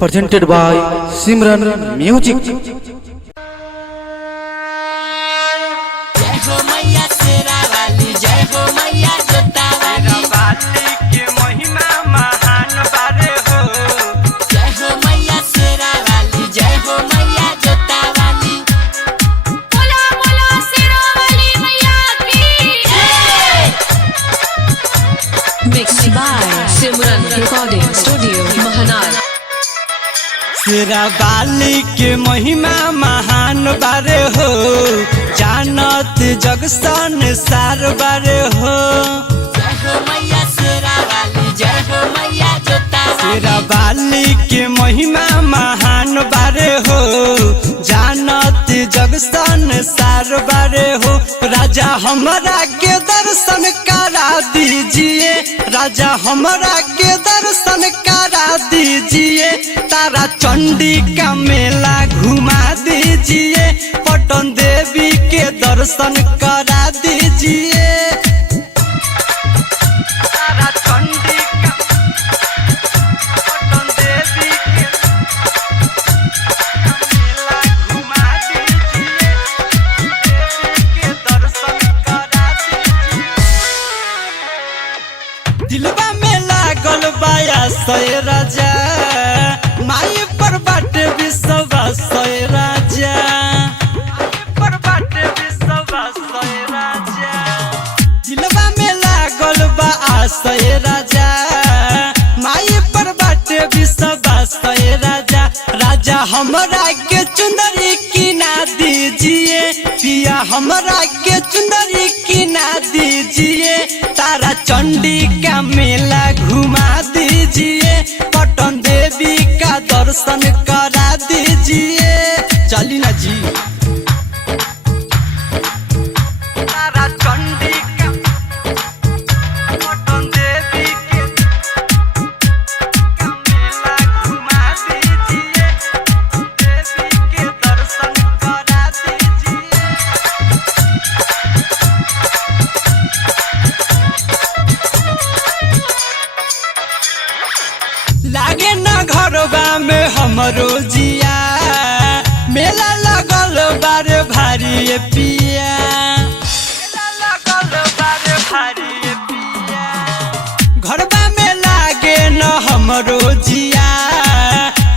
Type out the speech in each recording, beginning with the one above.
presented by Simran Music. Mixed by Simran Recording Studio, Mahanar. तेरा बाली के महिमा महान बारे हो, जानत जग संसार बारे हो। तेरा बाली के महिमा महान बारे हो, जानत जग संसार बारे हो। राजा हमरा के दर्शन करा दीजिए, राजा हमरा के दर्शन करा दीजिए। तारा चंडी का मेला घुमा दीजिए, पटन देवी के दर्शन करा दीजिए। तारा चंडी का पटन देवी के मेला घुमा दीजिए, देवी के दर्शन करा दीजिए। दिलवा में लागल बाया सय राजा, माई पर बाटे विश्वास सय राजा, माई पर बाटे विश्वास सय राजा। दिलवा में लागल बा आसय राजा, माई पर बाटे विश्वास सय राजा। राजा हमरा के चुंदरी किना दीजिए, पिया हमरा के चुंदरी किना दीजिए। तारा चंडी का मेला घुमा दीजिए, पटन देवी का दर्शन करा दीजिए। चली ना जी। तारा चंडी का पटन देवी के मेला घुमा दीजिए, देवी के दर्शन करा दीजिए। लागे न घरबा में हमरो जिया, मेला लगल बारे भारी पिया, मेला लगल बारे भारी पिया। घरबा में लागे न हमरो जिया,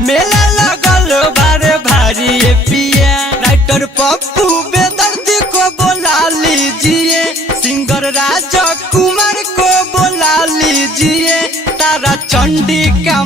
मेला लगल बारे भारी पिया। राइटर पप्पू बेदर्दी को बोला लीजिए, सिंगर राजा कुमार को बोला लीजिए। तारा चंडी का